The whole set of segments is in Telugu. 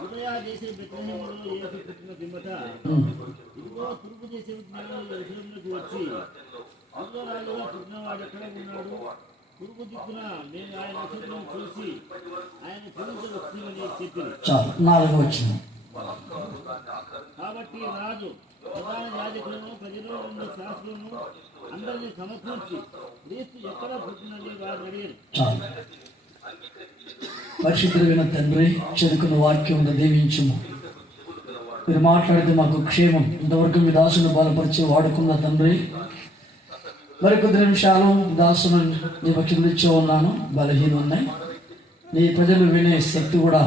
యూదయ దేశం బెత్లెహేములో యేసు పుట్టిన పిమ్మట ఇదిగో తూర్పు దేశం జ్ఞానులు యెరూషలేమునకు వచ్చి ఇదిగో రాజుగా పుట్టినవాడు ఎక్కడ ఉన్నాడు, తూర్పు దిక్కున మేము ఆయన నక్షత్రం చూసి ఆయన చూపించవచ్చునని చెప్పింది. కాబట్టి రాజు ప్రధాన యాజకులను ప్రజలు ఉన్న శాస్త్రులను అందరినీ సమకూర్చి క్రీస్తు ఎక్కడ పుట్టినని వారు అడిగారు. పరిశుద్ధుడైన తండ్రి, చదువుకున్న వాక్యం దీవించుము. మీరు మాట్లాడితే మాకు క్షేమం. ఇంతవరకు మీ దాసును బలపరిచి వాడుకున్న తండ్రి, మరికొద్ది నిమిషాలు దాసును నీ కిందిచ్చే ఉన్నాను. బలహీన ఉన్నాయి. నీ ప్రజలు వినే శక్తి కూడా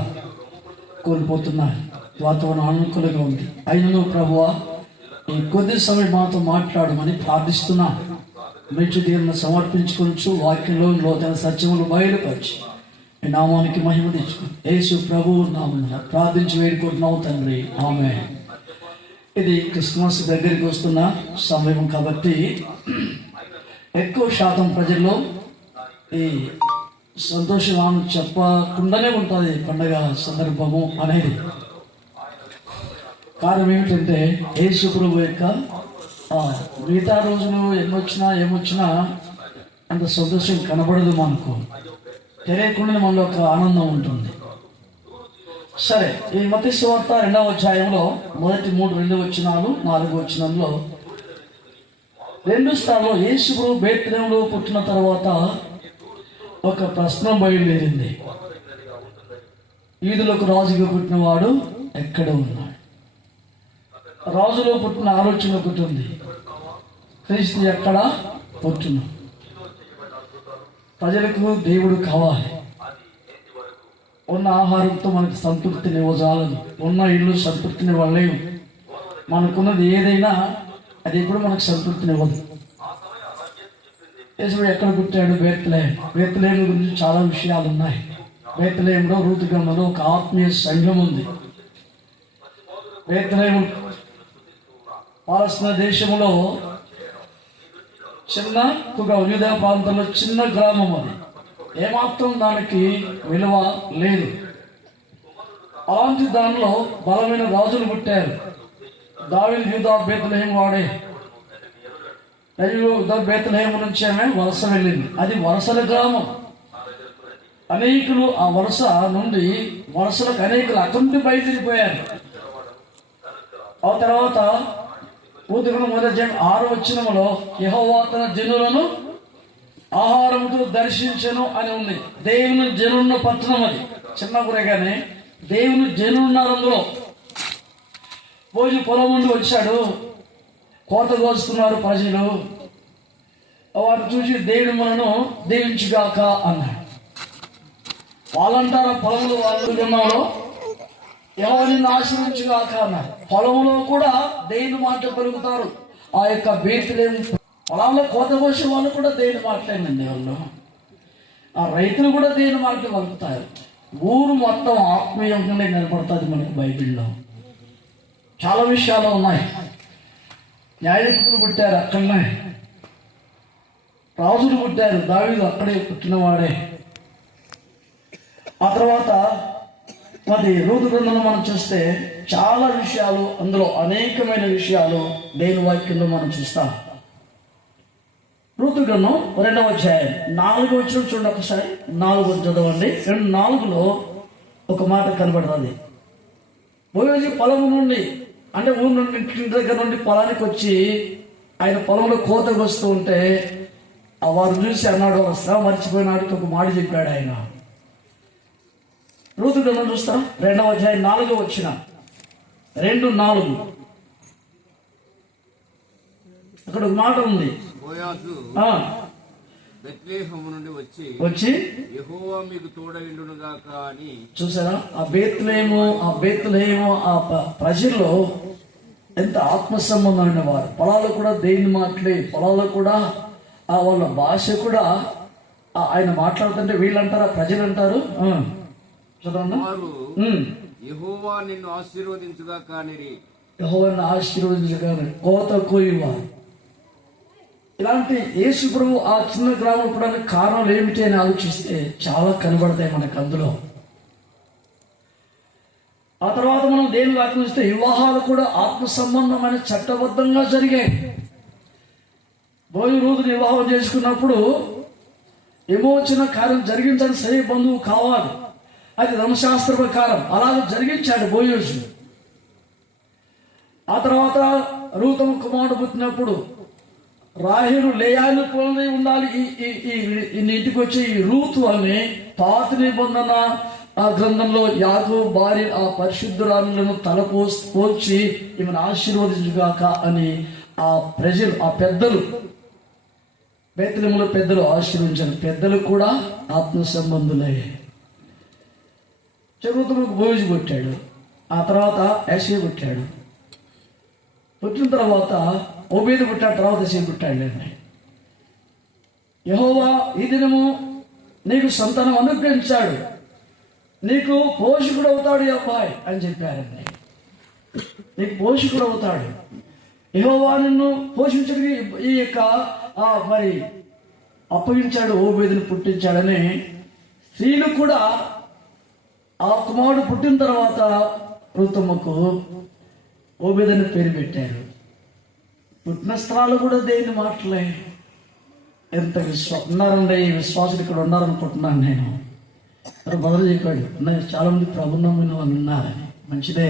కోల్పోతున్నాయి. వాతావరణం అనుకూలంగా ఉంది. అయినను ప్రభువా, ఈ కొద్ది సమయం మాతో మాట్లాడమని ప్రార్థిస్తున్నా. మృత్యు తీరును సమర్పించుకొనొచ్చు. వాక్యంలో లోతైన సత్యములు బయలుపరిచి ఈ నామానికి మహిమ తెచ్చుకుని యేసు ప్రభువు నామమున ప్రార్థించి వేడుకుంటున్నావు తండ్రి, ఆమేన్. ఇది క్రిస్మస్ దగ్గరికి వస్తున్న సమయం కాబట్టి ఎక్కువ శాతం ప్రజల్లో ఈ సంతోషం చెప్పకుండానే ఉంటుంది పండగ సందర్భము అనేది. కారణం ఏమిటంటే యేసు ప్రభు యొక్క మిగతా రోజులు ఏమొచ్చినా అంత సంతోషం కనబడదు. మనకు తెలియకుండానే మనలో ఒక ఆనందం ఉంటుంది. సరే, ఈ మత్తయి సువార్త 2వ అధ్యాయంలో మొదటి 3 వచనాలు 4 వచనంలో 2 స్థానంలో యేసు ప్రభు బేత్లెహేములో పుట్టిన తర్వాత ఒక ప్రశ్న బయలుదేరింది. యూదులకు రాజుగా పుట్టినవాడు ఎక్కడ ఉన్నాడు? రాజులో పుట్టిన ఆలోచన ఒకటి ఉంది. క్రీస్తు ఎక్కడ పుట్టిన? ప్రజలకు దేవుడు కావాలి. ఉన్న ఆహారంతో మనకు సంతృప్తినివ్వజాలదు. ఉన్న ఇల్లు సంతృప్తినివ్వలేము. మనకున్నది ఏదైనా అది ఎప్పుడు మనకు సంతృప్తినివ్వదు. యేసుడు ఎక్కడ పుట్టాడు? బేత్లెహేము. బేత్లెహేము గురించి చాలా విషయాలు ఉన్నాయి. బేత్లెహేములో రూతు గ్రంథంలో ఒక ఆత్మీయ సంఘం ఉంది. బేత్లెహేము పాలస్తీనా దేశంలో చిన్న యూదయ ప్రాంతంలో చిన్న గ్రామం. అది ఏమాత్రం దానికి విలువ లేదు. అలాంటి దానిలో బలమైన రాజులు పుట్టారు. దావీదు యూదా బేత్లెహేము వాడే. బేత్లెహేము నుంచి ఆమె వలస వెళ్ళింది. అది వలసల గ్రామం. అనేకులు ఆ వలస నుండి వలసలకు అనేకులు అకంటి బయలుదేరిపోయారు. ఆ తర్వాత పూర్తిగా 6వ వచనములో యెహోవా తన జనులను ఆహారముతో దర్శించెను అని ఉంది. దేవుని జనున్న పట్టణం అది. చిన్న గురేగానే దేవుని జనున్నారు. అందులో పోయి పొలం నుండి వచ్చాడు. కోత కోస్తున్నారు ప్రజలు. వారు చూసి దేవుని మనను దీవించుగాక అన్నాడు. వాళ్ళంటారు పొలంలో వాళ్ళు ఉన్నారో ఎవరిని ఆశ్రయించుగాక అన్నారు. పొలంలో కూడా దేవుని మాట పలుకుతారు. ఆ యొక్క బేత్లెహేము పొలంలో కోత కోసే వాళ్ళు కూడా దేవుని మాటలేనండి. వాళ్ళు ఆ రైతులు కూడా దేవుని మాట పలుకుతారు. ఊరు మొత్తం ఆత్మీయంగానే నిలబడుతుంది. మనకి బైబిల్లో చాలా విషయాలు ఉన్నాయి. న్యాయకులు పుట్టారు అక్కడనే. రాజులు పుట్టారు. దావీదు అక్కడే పుట్టినవాడే. ఆ తర్వాత మరి రూతు గ్రంథంలో మనం చూస్తే చాలా విషయాలు, అందులో అనేకమైన విషయాలు దేవుని వాక్యంలో మనం చూస్తాం. రూతు గ్రంథం 2వ అధ్యాయం 4వ వచనం చూడండి ఒకసారి. 4 చదవండి. 4లో ఒక మాట కనబడుతుంది. బోయజు పొలం నుండి, అంటే ఊరు నుండి ఇంటి దగ్గర నుండి పొలానికి వచ్చి ఆయన పొలంలో కోతకు వస్తూ ఉంటే వారు చూసి అన్నాడు, వస్తా మర్చిపోయినాడికి ఒక మాట చెప్పాడు ఆయన. రూతు గ్రంథం చూస్తాం 2వ అధ్యాయం 4వ వచనం 2:4 అక్కడ ఒక మాట ఉంది. బేత్లెహేము నుండి వచ్చి యెహోవా మీకు తోడయుండునుగాక అని. చూసారా? ఆ బేత్లెహేము ఆ ప్రజల్లో ఎంత ఆత్మ సంబంధమైన వారు. పొలాలు కూడా దేవుని మాటలే. పొలాలు కూడా వాళ్ళ భాష కూడా ఆయన మాట్లాడుతుంటే వీళ్ళంటారు, ప్రజలు అంటారు యెహోవా నిన్ను ఆశీర్వదించుగాక అని. యెహోవాను ఆశీర్వదించుగాక కోత కోయువారు. ఇలాంటి యేసు ప్రభు ఆ చిన్న గ్రామం పుట్టడానికి కారణాలు ఏమిటి అని ఆలోచిస్తే చాలా కనబడతాయి మనకు. అందులో ఆ తర్వాత మనం దేని వాక్యం చూస్తే వివాహాలు కూడా ఆత్మ సంబంధమైన చట్టబద్ధంగా జరిగాయి. బోయి రూతుని వివాహం చేసుకున్నప్పుడు విమోచన కార్యం జరిగించని సరి బంధువు కావాలి, అది ధర్మశాస్త్ర ప్రకారం అలాగే జరిగించాడు బోయోజు. ఆ తర్వాత రూతము కుమారుడు పుట్టినప్పుడు రాహేలు లేయాలు పొంది ఉండాలి. ఈ ఇంటికి వచ్చి ఈ రూతు అని పాత నిబంధన ఆ గ్రంథంలో యాకోబు భార్య ఆ పరిశుద్ధురాలను పోల్చి ఈమెను ఆశీర్వదించుగాక అని ఆ ప్రజలు ఆ పెద్దలు బేత్లెహేములో పెద్దలు ఆశీర్వదించారు. పెద్దలు కూడా ఆత్మ సంబంధులే. చెరువుతులకు బోయజు కొట్టాడు, ఆ తర్వాత యాషే కొట్టాడు, పుట్టిన తర్వాత ఓబేదు పుట్టాడు, తర్వాత యాషే పుట్టాడు. యెహోవా ఈ దినము నీకు సంతానం అనుగ్రహించాడు, నీకు పోషకుడు అవుతాడు ఈ అబ్బాయి అని చెప్పారండి. నీకు పోషకుడు అవుతాడు, యెహోవా నిన్ను పోషించడానికి ఈ యొక్క మరి అప్పగించాడు, ఓబేదుని పుట్టించాడని స్త్రీలు కూడా ఆ కుమారుడు పుట్టిన తర్వాత ఋతమ్మకు ఓబేదని పేరు పెట్టారు. పుట్టిన స్థలాలు కూడా దేని మాటలే. ఎంత ఉన్నారండి విశ్వాసులు ఇక్కడ ఉన్నారనుకుంటున్నాను నేను. బదులు చెప్పాడు, చాలా మంది ప్రబుద్ధమైన వాళ్ళు ఉన్నారని. మంచిదే,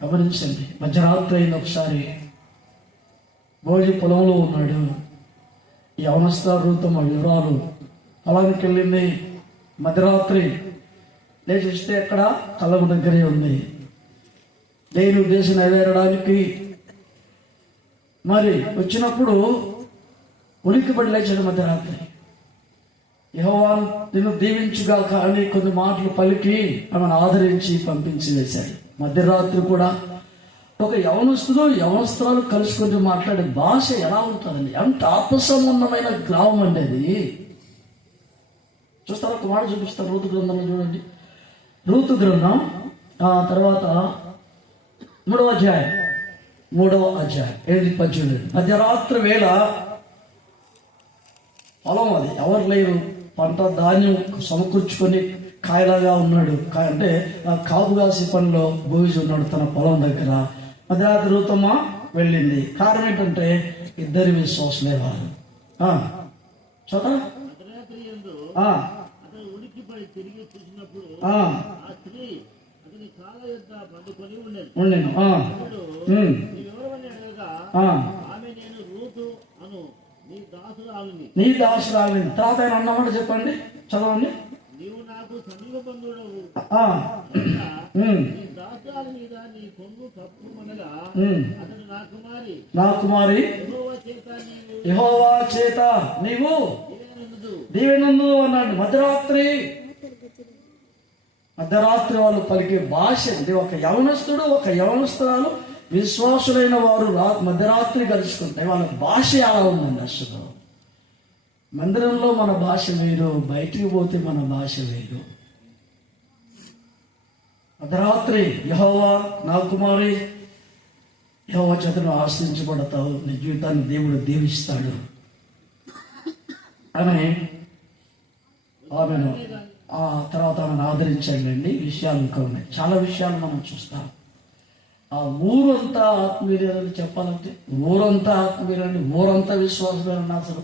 గమనించండి. మధ్యరాత్రి అయిన ఒకసారి భోజి పొలంలో ఉన్నాడు. యవనస్థ ఋతమ వివరాలు పొలానికి వెళ్ళింది. మధ్యరాత్రి లేచి చూస్తే అక్కడ కళ్ళము దగ్గరే ఉంది. నేను ఉద్దేశం నెరవేరడానికి మరి వచ్చినప్పుడు ఉలిక్కిపడి లేచాడు మధ్యరాత్రి. యెహోవా నిన్ను దీవించుగాక అని కొన్ని మాటలు పలికి ఆమెను ఆదరించి పంపించి వేశాడు. మధ్యరాత్రి కూడా ఒక యవనస్తురాలు కలుసుకుంటూ మాట్లాడే భాష ఎలా ఉంటుందండి? ఎంత ఆత్మ సంబంధమైన గ్రామం అండి అది. చూస్తారా? ఒక మాట చూపిస్తాను, రూతు గ్రంథంలో చూడండి. రూతు గ్రంథం తర్వాత 3వ అధ్యాయం 7-18. మధ్యరాత్రి వేళ పొలం, అది ఎవరు లేరు, పంట ధాన్యం సమకూర్చుకొని కాయలాగా ఉన్నాడు. అంటే కాపు కాసి పనిలో భూజి ఉన్నాడు తన పొలం దగ్గర. మధ్యరాత్రి రూతమ్మ వెళ్ళింది. కారణం ఏంటంటే ఇద్దరి విశ్వాసలే వారు. చోట ఉలిక్కిపడి తిరిగి చూసినప్పుడు ఉండేను. ఆమె నేను రూతు అను నీ దాసురాలిని. తర్వాత ఆయన అన్నమాట చెప్పండి, చదవండి. నీవు నాకు సమీప బంధువుడవు, దాసురాలి మీద నీ కొంగు కప్పుమనగా అతడు నా కుమారి యెహోవా చేత నీవు దీవెనందు అన్నాడు. మధ్యరాత్రి వాళ్ళు పలికే భాష అంటే ఒక యవనస్తుడు ఒక యవనస్తురాలు విశ్వాసులైన వారు మధ్యరాత్రి కలుసుకుంటాయి. వాళ్ళ భాష ఎలా ఉందండి? అసలు మందిరంలో మన భాష వేరు, బయటికి పోతే మన భాష వేరు. మధ్యరాత్రి యెహోవా నా కుమారి, యెహోవా చేతను ఆశ్రయించబడతావు, నీ జీవితాన్ని దేవుడు దీవిస్తాడు అని ఆమెను ఆ తర్వాత ఆమెను ఆదరించాడండి. విషయాలు ఇంకా ఉన్నాయి, చాలా విషయాలు మనం చూస్తాం. ఆ ఊరంతా ఆత్మీయులని చెప్పాలంటే ఊరంతా ఆత్మీయులని, ఊరంతా విశ్వాసమేనండి. అసలు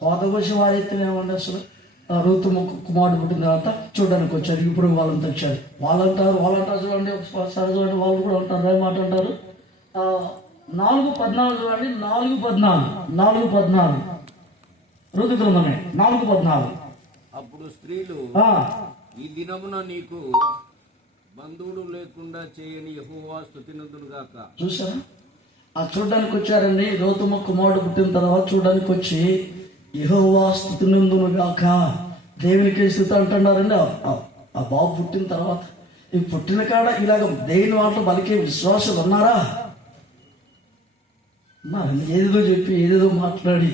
కోత కోసి వారెత్తినేమండి. అసలు రూతు కుమారుడు పుట్టిన తర్వాత చూడడానికి వచ్చారు. ఇప్పుడు వాళ్ళంతా వచ్చారు. వాళ్ళంటారు చూడండి, ఒకసారి చూడండి, వాళ్ళు కూడా అంటారు, ఏమాట అంటారు. 4:14 చూడండి, 4:14 ఋతు గ్రంథమే 4:14. అప్పుడు స్త్రీలు ఈ దినమున నీకు బంధువులు లేకుండా చేయని యెహోవా స్తుతినందును గాక. చూసారా? ఆ చూడడానికి వచ్చారండి. రూతు కుమారుడు పుట్టిన తర్వాత చూడడానికి వచ్చి యెహోవా స్తుతినందును గాక, దేవునికి స్తుతి అంటున్నారండి. ఆ బాబు పుట్టిన తర్వాత ఈ పుట్టిన కాడ ఇలాగ దేవుని మాటలు పలికే విశ్వాసాలు ఉన్నారా? ఏదేదో చెప్పి ఏదేదో మాట్లాడి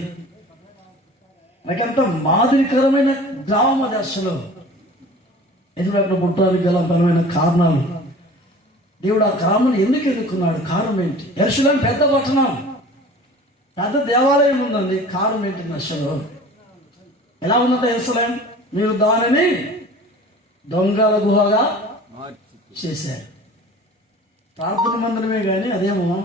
నాకంత మాదిరికరమైన గ్రామం అది. అసలు ఎందుకు అక్కడ పుట్టడానికి గల బలమైన కారణాలు. దేవుడు ఆ గ్రామాన్ని ఎందుకు ఎన్నుకున్నాడు? కారణం ఏంటి? యెరూషలేం పెద్ద పట్టణం, పెద్ద దేవాలయం ఉందండి. కారణం ఏంటి? అసలు ఎలా ఉందంటే యెరూషలేం, మీరు దానిని దొంగల గుహగా మార్చి చేశారు. ప్రార్థన మందిరమే కానీ అదేమో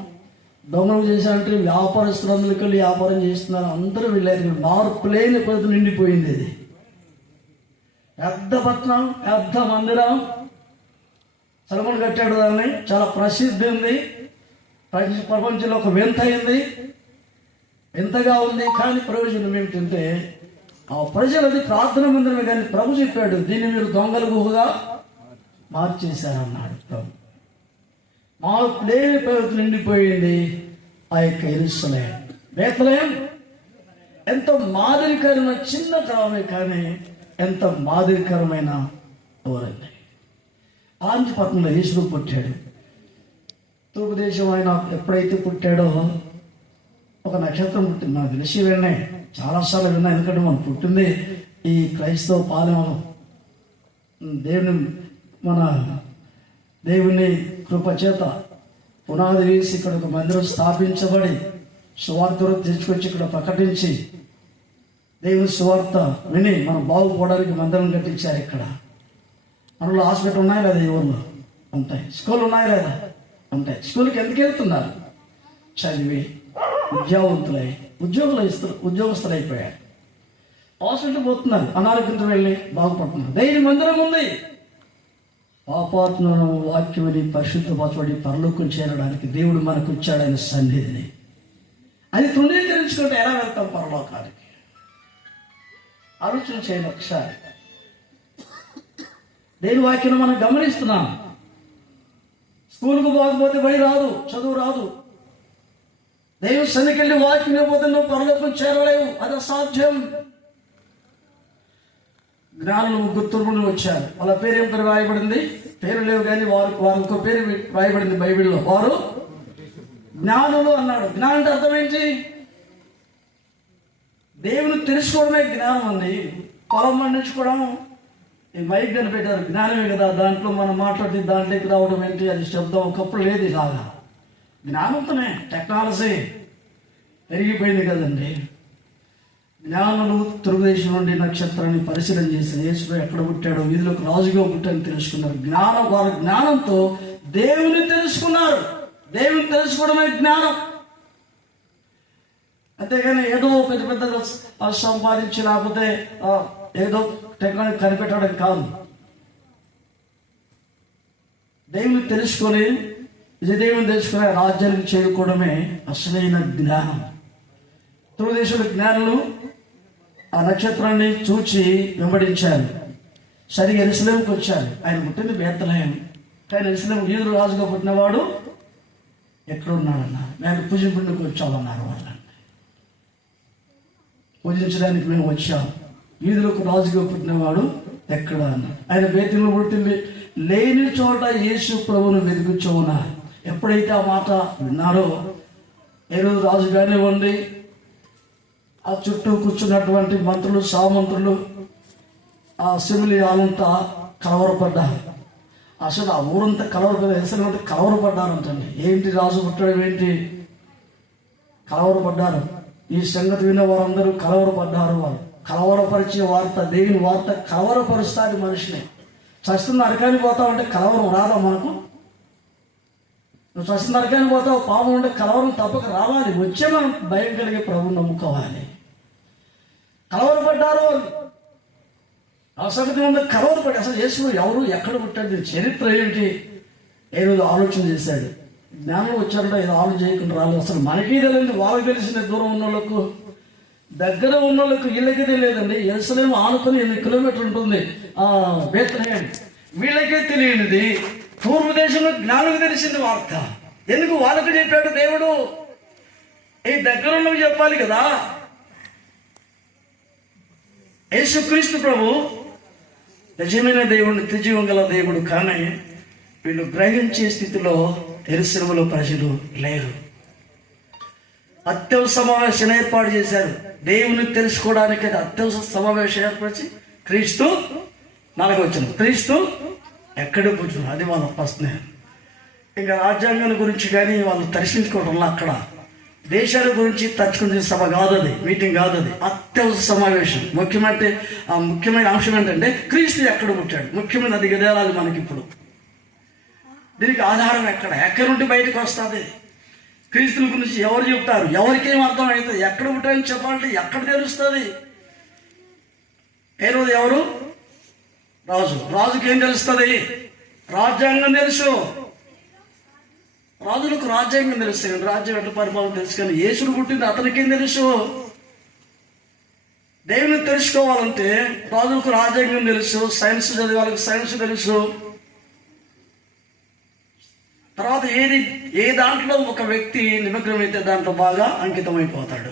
దొంగలు చేశారంటే వ్యాపారస్తులందరికీ వెళ్ళి వ్యాపారం చేస్తున్నారు, అందరూ వెళ్ళారు. మార్పు లేని పద్ధతి నిండిపోయింది. ఇది పెద్ద పట్టణం, పెద్ద మందిరం, సొలొమోను కట్టాడు దాన్ని, చాలా ప్రసిద్ధి ఉంది, ప్రపంచంలో ఒక వింత అయింది, వింతగా ఉంది. కానీ ప్రయోజనం ఏమిటంటే ఆ ప్రజలది ప్రార్థన మందిరమే కానీ ప్రభు చెప్పాడు దీన్ని మీరు దొంగల గుహగా మార్చేశారన్నాడు ప్రభు. మార్పు లేని పద్ధతి నిండిపోయింది ఆ యొక్క యెరూషలేము. బేత్లెహేం ఎంతో మాదిరికరమైన చిన్న గ్రామమే కానీ ఎంత మాదిరికరమైన ఊరండి. ఆంధ్రపట్నంలో యేసు పుట్టాడు. తూర్పు దేశం ఆయన ఎప్పుడైతే పుట్టాడో ఒక నక్షత్రం పుట్టింది. నాకు తెలిసి విన్నాయి, చాలాసార్లు విన్నా. ఎందుకంటే మనం పుట్టింది ఈ క్రైస్తవ పాలెంలో. మన దేవుని కృపచేత పునాది వేసి ఇక్కడ ఒక మందిరం స్థాపించబడి సువార్తను తెచ్చుకొచ్చి ఇక్కడ ప్రకటించి దేవుని సువార్త విని మనం బాగుపోవడానికి మందిరం కట్టించారు. ఇక్కడ మనలో హాస్పిటల్ ఉన్నాయా లేదా? ఈ ఊళ్ళో ఉంటాయి. స్కూల్ ఉన్నాయా లేదా? ఉంటాయి. స్కూల్కి ఎందుకు వెళ్తున్నారు? చదివి విద్యావంతులై ఉద్యోగస్తులు అయిపోయారు. హాస్పిటల్ పోతున్నారు, అనారోగ్యంతో వెళ్ళి బాగుపడుతున్నారు. దేవుని మందిరం ఉంది. పాపాత్మను వాక్యమని పరిశుద్ధపరచబడి పరలోకం చేరడానికి దేవుడు మనకు ఇచ్చాడు ఆయన సన్నిధిని. అది తృణీకరించుకుంటే ఎలా వెళ్తాం పరలోకానికి? ఆలోచన చేయండి ఒకసారి. దేవుని వాక్యం మనం గమనిస్తున్నాం. స్కూల్కు పోకపోతే బడి రాదు, చదువు రాదు. దేవుని సన్నిధికి వెళ్ళి వాక్యం లేకపోతే నువ్వు పరలోకం చేరలేవు, అది అసాధ్యం. జ్ఞానులు ముగ్గురు తురుములు వచ్చారు. వాళ్ళ పేరు ఏం పేరు రాయబడింది? పేరు లేవు కానీ వారు ఒక పేరు రాయబడింది బైబిల్లో. వారు జ్ఞానులు అన్నాడు. జ్ఞానం అంటే అర్థం ఏంటి? దేవుని తెలుసుకోవడమే జ్ఞానం అండి. పొలం పండించుకోవడం ఈ మైక్ కనిపెట్టారు, జ్ఞానమే కదా. దాంట్లో మనం మాట్లాడి దాంట్లోకి రావడం ఏంటి? అది శబ్దం ఒకప్పుడు లేదు. ఇలాగా జ్ఞానంతోనే టెక్నాలజీ పెరిగిపోయింది కదండి. జ్ఞానులు తెలుగుదేశం నుండి నక్షత్రాన్ని పరిశీలన చేసిన యేసు ఎక్కడ పుట్టాడో, వీధిలోకి రాజుగా పుట్టాడని తెలుసుకున్నారు. వారి జ్ఞానంతో దేవుని తెలుసుకున్నారు. దేవుని తెలుసుకోవడమే జ్ఞానం. అంతేగాని ఏదో పెద్ద పెద్ద సంపాదించి లేకపోతే ఏదో టెక్నాలజీ కనిపెట్టడం కాదు. దేవుని తెలుసుకొని దేవుని తెలుసుకునే రాజ్యానికి చేరుకోవడమే అసలైన జ్ఞానం. తెలుగుదేశంలో జ్ఞానులు ఆ నక్షత్రాన్ని చూచి వెంబడించారు. సరిగా యెరూషలేముకి వచ్చారు. ఆయన పుట్టింది బేత్లెహేం, కానీ యెరూషలేము యూదుల రాజుగా పుట్టినవాడు ఎక్కడ ఉన్నాడన్నారు. మేము పూజింపుడికి వచ్చామన్నారు. వాళ్ళని పూజించడానికి మేము వచ్చాం. యూదులకు రాజుగా పుట్టినవాడు ఎక్కడ అన్నారు. ఆయన బేతేలులో పుట్టింది లేని చోట యేసు ప్రభువును వెతుకుచున్నారు. ఎప్పుడైతే ఆ మాట విన్నారో హేరోదు రాజు కానివ్వండి, ఆ చుట్టూ కూర్చున్నటువంటి మంత్రులు, సామంతులు, ఆ అసెంబ్లీ వాళ్ళంతా కలవరపడ్డారు. అసలు ఆ ఊరంతా కలవరపడ్డారంటండి. ఏంటి రాజు పుట్టడం ఏంటి? కలవరపడ్డారు. ఈ సంగతి విన్న వారందరూ కలవరపడ్డారు. వాళ్ళు కలవరపరిచే వార్త, దేవుని వార్త కలవరపరుస్తాడు మనిషిని. చస్తున్న నరకానికి పోతావు అంటే కలవరం రాదా మనకు? నువ్వు చస్తున్న నరకానికి పోతావు, పాపం ఉంటే కలవరం తప్పక రావాలి. వచ్చే మనం భయం కలిగే ప్రభువుని నమ్ముకోవాలి. కలవరపడ్డారు వాళ్ళు. ఆ సంగతి మీద కలవరపడి అసలు యేసు ఎవరు, ఎక్కడ పుట్టాడు, చరిత్ర ఏంటి? ఏదో ఆలోచన చేశాడు. జ్ఞానం వచ్చారంటే ఏదో ఆలోచన చేయకుండా రాలేదు. అసలు మనకి తెలియదు, వాళ్ళకి తెలిసిన దూరం ఉన్న వాళ్ళకు, దగ్గర ఉన్న వాళ్ళకు వీళ్ళకి తెలియదండి. యెరూషలేము ఆనుకొని 8 కిలోమీటర్లు ఉంటుంది బేత్లెహేం. వీళ్ళకే తెలియనిది తూర్పు దేశంలో జ్ఞానులకు తెలిసింది వార్త. ఎందుకు వాళ్ళకు చెప్పాడు దేవుడు? ఈ దగ్గర ఉన్నవి చెప్పాలి కదా. యేసుక్రీస్తు ప్రభు నిజమైన దేవుడు, నిత్యజీవం గల దేవుడు. కానీ వీళ్ళు గ్రహించే స్థితిలో యెరూషలేములో ప్రజలు లేరు. అత్యవసర సమావేశం ఏర్పాటు చేశారు. దేవుని తెలుసుకోవడానికి అత్యవసర సమావేశం ఏర్పరిచి క్రీస్తు 4వ వచనం, క్రీస్తు ఎక్కడ పుట్టిన, అది వాళ్ళ ప్రశ్న. ఇంకా రాజ్యాంగం గురించి కానీ వాళ్ళు దర్శించుకోవడంలో అక్కడ దేశాల గురించి తచ్చుకునే సభ కాదు అది, మీటింగ్ కాదు అది, అత్యవసర సమావేశం. ముఖ్యమైన అంశం ఏంటంటే క్రీస్తు ఎక్కడ పుట్టాడు. ముఖ్యమైన అది గదేలాలి మనకి ఇప్పుడు. దీనికి ఆధారం ఎక్కడి నుండి బయటకు వస్తుంది? క్రీస్తుల గురించి ఎవరు చెప్తారు? ఎవరికేం అర్థం అవుతుంది? ఎక్కడ పుట్టారని చెప్పాలంటే ఎక్కడ తెలుస్తుంది? హేరోదు ఎవరు? రాజుకి ఏం తెలుస్తుంది? రాజ్యాంగం తెలుసు. రాజులకు రాజ్యాంగం తెలుసు కానీ రాజ్యం ఎట్లా పరిపాలన తెలుసు, కానీ యేసుడు పుట్టింది అతనికేం తెలుసు? దేవుని తెలుసుకోవాలంటే రాజులకు రాజ్యాంగం తెలుసు, సైన్స్ చదివే వాళ్ళకి సైన్స్ తెలుసు. తర్వాత ఏ దాంట్లో ఒక వ్యక్తి నిమగ్నమైతే దాంట్లో బాగా అంకితమైపోతాడు.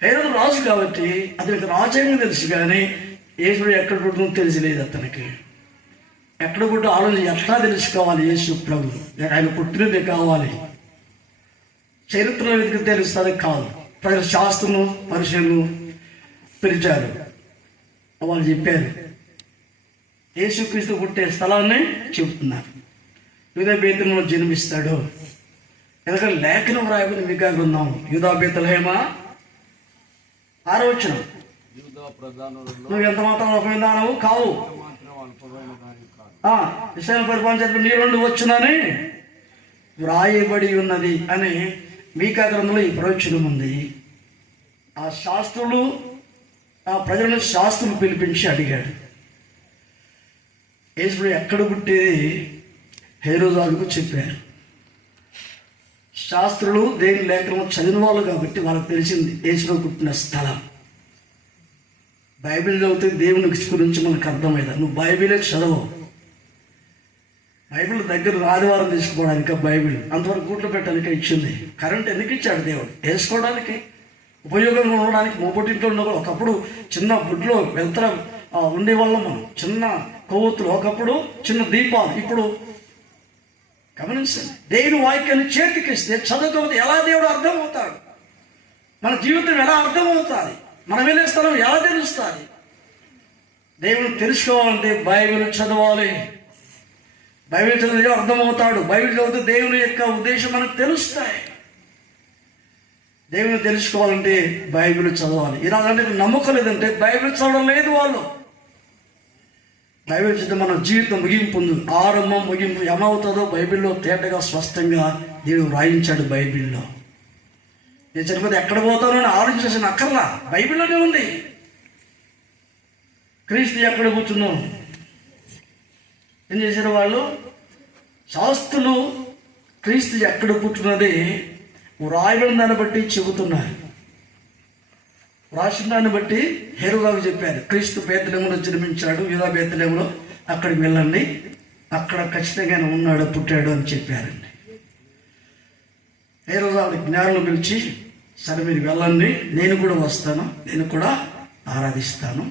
హేరోదు రాజు కాబట్టి అతనికి రాజ్యాంగం తెలుసు, కానీ యేసుడు ఎక్కడ పుట్టినో తెలియలేదు అతనికి. ఎక్కడ పుట్టిన ఆలోచన ఎట్లా తెలుసుకోవాలి? యేసు ప్రభు ఆయన పుట్టినదే కావాలి. చరిత్రలో వెతికి తెలుస్తుంది కాదు. ప్రజలు శాస్త్రము పరిశీలన పిలిచారు, వాళ్ళు చెప్పారు యేసుక్రీస్తు పుట్టే స్థలాన్ని చెబుతున్నారు. యూదా బేత్లెహేములో జన్మిస్తాడు. ఎందుకంటే లేఖనం రాయబడి మీకా గ్రంథం యూదా బేత్లెహేమా 6వ వచనం. నువ్వు ఎంత మాత్రం అల్పమైనదానవు కావు, విషయం పరిపాలన నీ నుండి వచ్చునని వ్రాయబడి ఉన్నది అని మీకా గ్రంథంలో ఈ ప్రవచనం ఉంది. ఆ శాస్త్రులు ఆ ప్రజలను శాస్త్రులు పిలిపించి అడిగాడు, యేసుడు ఎక్కడ పుట్టేది హేరోదాకు చెప్పారు. శాస్త్రులు దేవుని లేఖనం చదివిన వాళ్ళు కాబట్టి వాళ్ళకి తెలిసింది యేసుడు పుట్టిన స్థలం. బైబిల్ చదివితే దేవుని గురించి మనకు అర్థమైంది. నువ్వు బైబిలే చదవవు. బైబిల్ దగ్గర ఆదివారం తీసుకోవడానికి బైబిల్ అంతవరకు గూట్లో పెట్టడానికి ఇచ్చింది. కరెంట్ ఎందుకు ఇచ్చాడు? దేవుడు వేసుకోవడానికి, ఉపయోగంగా ఉండడానికి. మొబొట్టింట్లో ఉండకూడదు. ఒకప్పుడు చిన్న బుడ్లో వెళ్తర ఉండేవాళ్ళం మనం, చిన్న కొవ్వొత్తులు, ఒకప్పుడు చిన్న దీపాలు. ఇప్పుడు గమనించండి, దేవుని వాక్యాన్ని చేతికిస్తే చదువుకోకపోతే ఎలా దేవుడు అర్థమవుతాడు? మన జీవితం ఎలా అర్థమవుతుంది? మనం వెళ్ళే స్థలం ఎలా తెలుస్తుంది? దేవుని తెలుసుకోవాలంటే బైబిల్ చదవాలి. బైబిల్ చదివితే అర్థమవుతాడు. బైబిల్ చదివితే దేవుని యొక్క ఉద్దేశం మనకు తెలుస్తాయి. దేవుని తెలుసుకోవాలంటే బైబిల్ చదవాలి. ఇలాగంటే నమ్మకం లేదంటే బైబిల్ చదవడం లేదు వాళ్ళు. బైబిల్ చదివితే మన జీవితం ముగింపు ఉంది, ఆరంభం ముగింపు ఏమవుతుందో బైబిల్లో తేటగా స్పష్టంగా దేవుడు రాయించాడు. బైబిల్లో నేను చనిపోతే ఎక్కడ పోతానో అని ఆలోచించాల్సిన అక్కర్లా, బైబిల్లోనే ఉంది. క్రీస్తు ఎక్కడ కూర్చున్నాం ఏం చేశారు వాళ్ళు? శాస్త్రులు క్రీస్తు ఎక్కడ పుట్టినది వ్రాయబడిన దాన్ని బట్టి చెబుతున్నారు. రాసిన దాన్ని బట్టి హేరోదాకు చెప్పారు, క్రీస్తు బేత్లెహేములో జన్మించాడు, యూదా బేత్లెహేములో, అక్కడికి వెళ్ళండి, అక్కడ ఖచ్చితంగా ఉన్నాడు, పుట్టాడు అని చెప్పారండి. హేరోదాకు జ్ఞానులు పిలిచి, సరే మీరు వెళ్ళండి, నేను కూడా వస్తాను, నేను కూడా ఆరాధిస్తాను,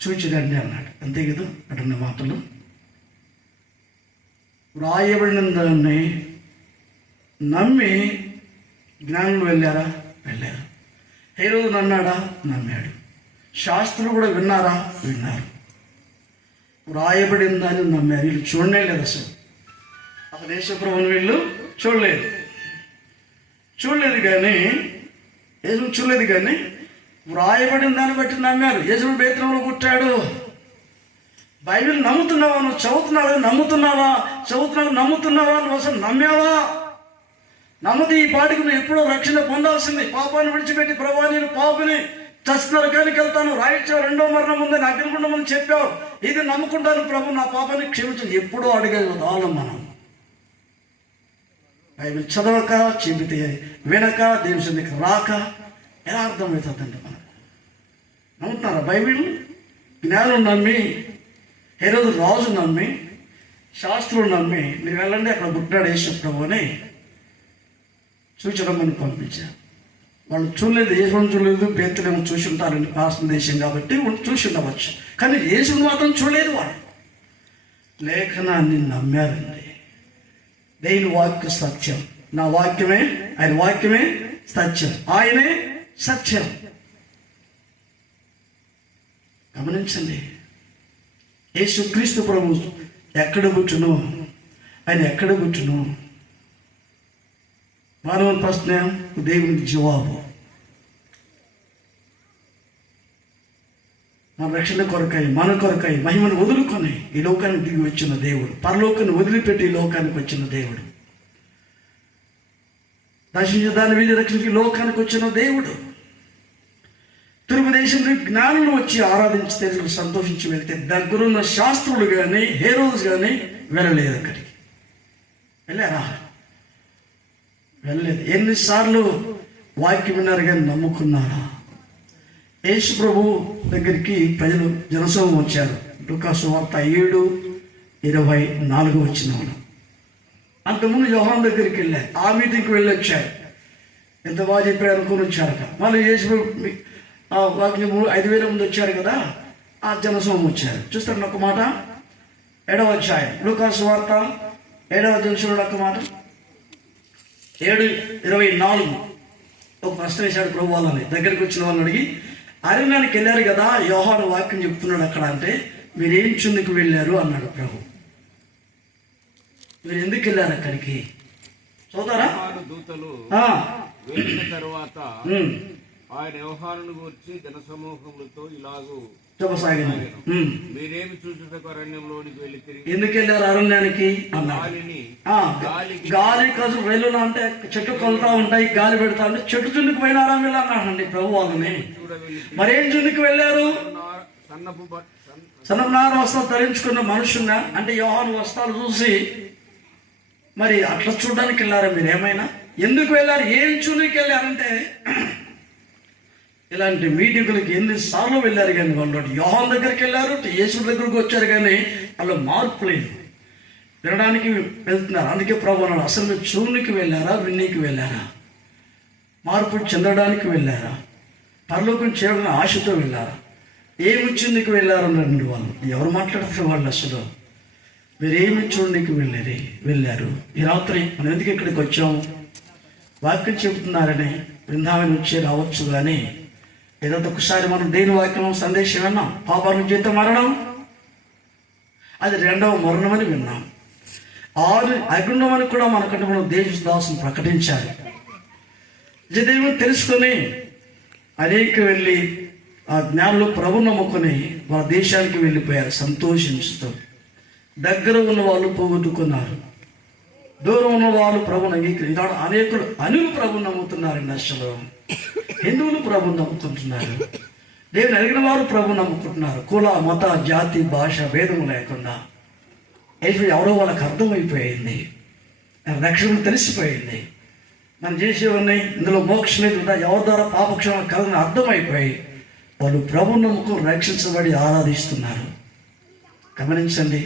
చూచిరండి అన్నాడు. అంతే కదా అటున్న మాటలు. వ్రాయబడిన దాన్ని నమ్మి జ్ఞానులు వెళ్ళారా? వెళ్ళారు. హేరోదు నన్నాడా? నమ్మాడు. శాస్త్రులు కూడా విన్నారా? విన్నారు. వ్రాయబడిన దాన్ని నమ్మారు. వీళ్ళు చూడనే లేదు అసలు. అసలు యేసుప్రభుని వీళ్ళు చూడలేదు కానీ యేసు చూడలేదు కానీ వ్రాయబడిన దాన్ని బట్టి నమ్మారు. యేసు బేత్లెహేములో పుట్టాడు. బైబిల్ నమ్ముతున్నావా? నువ్వు చదువుతున్నావా? నమ్ముతున్నావా? నువ్వు అసలు నమ్మావా? నమ్మది ఈ పాటికి నువ్వు ఎప్పుడో రక్షణ పొందాల్సింది. పాపాన్ని విడిచిపెట్టి ప్రభా నేను పాపిని చచ్చిన రకానికి వెళ్తాను, రాయించావు, రెండో మరణం ఉందని అగ్నిగుండం ముందు చెప్పావు, ఇది నమ్ముకుంటాను ప్రభు, నా పాపాన్ని క్షమించు. ఎప్పుడో అడిగేది వాళ్ళం మనం. బైబిల్ చదవక, చెబితే వినక, దేవుని సన్నిధికి రాక ఎలా అర్థమవుతుందండి మనకు? నమ్ముతున్నారా బైబిల్? జ్ఞానం నమ్మి, హేరోదు రాజు నమ్మి, శాస్త్రులు నమ్మి మీరు వెళ్ళండి, అక్కడ పుట్టాడు యేసు ప్రభు అని సూచనమని పంపించారు. వాళ్ళు చూడలేదు, యేసుని చూడలేదు, బేత్లెహేము చూసి ఉంటారండి, పాసిన దేశం కాబట్టి చూసి ఉండవచ్చు, కానీ యేసుని మాత్రం చూడలేదు. వాళ్ళు లేఖనాన్ని నమ్మారండి. దేవుని వాక్య సత్యం, నా వాక్యమే, ఆయన వాక్యమే సత్యం, ఆయనే సత్యం. గమనించండి, యేసుక్రీస్తు ప్రభు ఎక్కడ పుట్టును, ఆయన ఎక్కడ పుట్టును? మానవుని ప్రశ్న, దేవునికి జవాబు. మన రక్షణ కొరకై, మన కొరకై మహిమను వదులుకొని ఈ లోకానికి దిగి వచ్చిన దేవుడు, పరలోకాన్ని వదిలిపెట్టి ఈ లోకానికి వచ్చిన దేవుడు, నశించిన దాని మీద రక్షణకి లోకానికి వచ్చిన దేవుడు. తెలుగుదేశంలో జ్ఞానులు వచ్చి ఆరాధించి తెలుగు సంతోషించి వెళ్తే దగ్గరున్న శాస్త్రులు కానీ హేరోస్ కానీ వెళ్ళలేదు. అక్కడికి వెళ్ళారా? వెళ్ళలేదు. ఎన్నిసార్లు వాక్యం విన్నారు కానీ నమ్ముకున్నారా? యేసు ప్రభు దగ్గరికి ప్రజలు జనసమూహం వచ్చారు. లూకాసు వార్త 7:24 వచ్చిన వాళ్ళు. అంతకుముందు యోహాను దగ్గరికి వెళ్ళారు, ఆ మీటింగ్కి వెళ్ళి వచ్చారు. ఎంత బాగా చెప్పారు అనుకుని వచ్చారట. మళ్ళీ యేసు ప్రభు వాక్యం 5,000 మంది వచ్చారు కదా, ఆ జనసమూహం వచ్చారు. చూస్తాను ఒక మాట, 7వ అధ్యాయం లూకాసు వార్త 7వ అధ్యాయం ఒక మాట 7:24 ఒక ప్రశ్న వేశాడు ప్రభు వాళ్ళని. దగ్గరికి వచ్చిన వాళ్ళని అడిగి, అరణ్యానికి వెళ్ళారు కదా, యోహాను వాక్యం చెప్తున్నాడు అక్కడ అంటే, మీరేం చుందుకు వెళ్ళారు అన్నాడు ప్రభు. మీరు ఎందుకు వెళ్ళారు అక్కడికి? చూతారా? దూతలు వెళ్ళిన తర్వాత ఆయన యోహానును గురించి జనసమూహములతో ఇలాగూ చెప్పసాగిన, మీరేమి చూచుటకు అరణ్యంలోనికి వెళ్ళి తిరిగి ఎందుకు వెళ్ళారు అరణ్యానికి అన్నాడు. గాలి కసు వెల్లున అంటే చెట్టు కొలుతా ఉంటాయి, గాలి పెడతా ఉంటే చెట్టు చుందుకు పోయినారా వీళ్ళు అన్నాడండి ప్రభు వాళ్ళని. మరేం చుందుకు వెళ్ళారు? సన్నపు నార వస్త్రాలు ధరించుకున్న మనుషున్నా అంటే యోహాను వస్త్రాలు చూసి మరి అట్లా చూడడానికి వెళ్ళారా మీరు? ఏమైనా ఎందుకు వెళ్ళారు? ఏం చుందుకు వెళ్ళారంటే, ఇలాంటి మీటింగులకి ఎన్నిసార్లు వెళ్ళారు కానీ వాళ్ళు యోహాను దగ్గరికి వెళ్ళారు, యేసు దగ్గరికి వచ్చారు కానీ వాళ్ళు మార్పు లేదు, వినడానికి వెళ్తున్నారు. అందుకే ప్రభు అన్నాడు, అసలు మీరు చూడనికి వెళ్ళారా, విన్నీకి వెళ్ళారా? మార్పు చెందడానికి వెళ్ళారా? పరలోకం చేయాలని ఆశతో వెళ్ళారా? ఏమిచ్చిందికి వెళ్ళారు అన్నారండి వాళ్ళు. ఎవరు మాట్లాడుతున్నారు వాళ్ళు? అసలు మీరేమి చూడడానికి వెళ్ళారు. ఈ రాత్రి మనం ఎందుకు ఇక్కడికి వచ్చాము? వాక్యం చెబుతున్నారని బృందావనం వచ్చి రావచ్చు, కానీ ఏదో ఒకసారి మనం దేని వాక్యం సందేశం విన్నాం. పాపానికి జీతం మరణం, అది 2వ మరణం అని విన్నాం. 6 అగ్నిం అని కూడా మనకంటే మనం దేవదాసును ప్రకటించాలి. దేవుని తెలుసుకొని అనేక వెళ్ళి ఆ జ్ఞానంలో ప్రభు నమ్ముకొని వాళ్ళ దేశానికి వెళ్ళిపోయారు సంతోషించుతూ. దగ్గర ఉన్న వాళ్ళు పోగొట్టుకున్నారు, దూరం ఉన్న వాళ్ళు ప్రభుని అంగీకరించారు. అనేకులు అనులు ప్రభుని నమ్ముతున్నారండి. అసలు హిందువులు ప్రభుని నమ్ముకుంటున్నారు, దేవుని అడిగిన వారు ప్రభుని నమ్ముకుంటున్నారు. కుల మత జాతి భాష భేదం లేకుండా ఎవరో వాళ్ళకి అర్థమైపోయింది, రక్షణ తెలిసిపోయింది. మనం చేసేవన్నీ ఇందులో మోక్షం లేదు, ఎవరి ద్వారా పాపక్షణం కలని అర్థమైపోయి వాళ్ళు ప్రభుని నమ్ముకుని రక్షించబడి ఆరాధిస్తున్నారు. గమనించండి,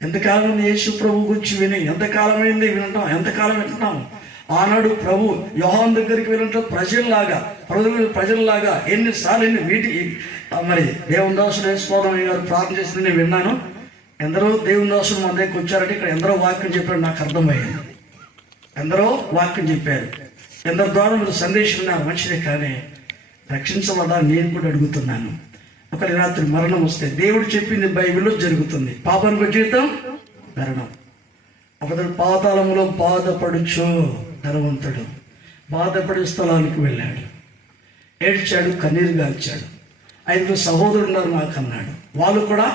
ఎంతకాలం యేసు ప్రభు గురించి విని ఎంతకాలమైంది వినటం, ఎంతకాలం వింటున్నాం. ఆనాడు ప్రభు యోహాను దగ్గరికి వెళ్ళినట్టు ప్రజల్లాగా ఎన్నిసార్లు మరి దేవుని దాసుడు వేసుకోవడం గారు ప్రార్థన చేసింది నేను విన్నాను. ఎందరో దేవుని దాసుడు మన దగ్గరికి వచ్చారంటే ఇక్కడ ఎందరో వాక్యం చెప్పారు, నాకు అర్థమయ్యింది. ఎందరో వాక్యం చెప్పారు, ఎందరి ద్వారా మీరు సందేశం విన్నారు, మంచిదే. కానీ రక్షించబడ్డా నేను కూడా అడుగుతున్నాను. ఒకరి రాత్రి మరణం వస్తే దేవుడు చెప్పింది బైబిల్లో జరుగుతుంది. పాపానికి జీవితం మరణం. అతడు పాతాళంలో బాధపడుచు ధనవంతుడు బాధపడే స్థలానికి వెళ్ళాడు, ఏడ్చాడు, కన్నీరు గాల్చాడు. 5 సహోదరులు ఉన్నారు నాకు అన్నాడు. వాళ్ళు కూడా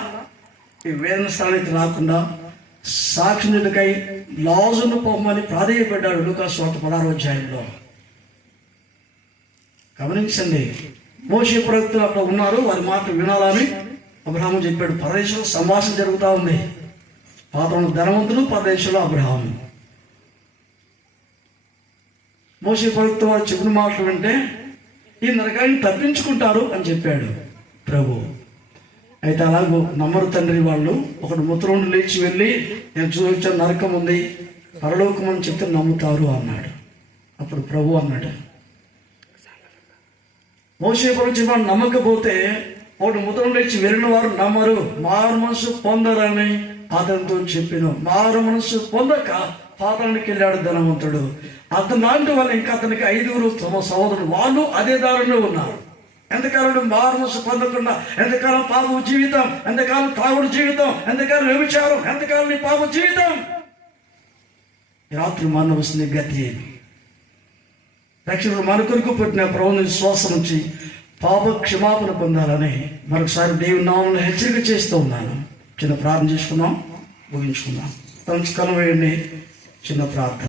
ఈ వేదన స్థానానికి రాకుండా సాక్షికై లాజును పొమ్మని ప్రాధేయపడ్డాడు. లూకాసు వార్త 16వ అధ్యాయంలో. గమనించండి, మోషే ప్రవక్తలు అక్కడ ఉన్నారు, వారి మాట వినాలని అబ్రహాము చెప్పాడు. పరదేశంలో సంభాషణ జరుగుతూ ఉంది. పాత్రలో ధనవంతుడు, పరదేశంలో అబ్రహాము. మోషే ప్రవక్త వారు చెప్పిన మాటలు వింటే ఈ నరకాన్ని తప్పించుకుంటారు అని చెప్పాడు ప్రభు. అయితే అలాగూ నమ్మరు తండ్రి వాళ్ళు. ఒకడు ముత్రంలో లేచి వెళ్ళి నేను చూపించాను నరకం ఉంది, పరలోకం అని చెప్తే నమ్ముతారు అన్నాడు. అప్పుడు ప్రభు అన్నాడు, మోషే ప్రవక్త వాడు నమ్మకపోతే ఒకటి ముద్రం లేచి వెళ్ళిన వారు నమ్మరు, మారు మనసు పొందరని అతనితో చెప్పిన. మారు మనసు పొందక పాతాళానికి వెళ్ళాడు ధనవంతుడు. అతను లాంటి వాళ్ళు ఇంకా అతనికి 5 సహోదరులు, వాళ్ళు అదే దారిలో ఉన్నారు. ఎంతకాలం మారు మనసు పొందకుండా, ఎంతకాలం పాప జీవితం, ఎంతకాలం తాగుడు జీవితం, ఎంతకాలం వ్యభిచారం, ఎంతకాలం నీ పాప జీవితం. ఈ రాత్రి మన వస్తుంది గతి ఏమి? రక్షకుడు మన కొరకు పుట్టిన ప్రభుని విశ్వాసం నుంచి పాప క్షమాపణ పొందాలని మరొకసారి దేవుని నామమున హెచ్చరిక చేస్తూ ఉన్నాను. చిన్న ప్రార్థన చేసుకుందాం, ముగించుకుందాం. తలంచుకొని వేయండి. చిన్న ప్రార్థన.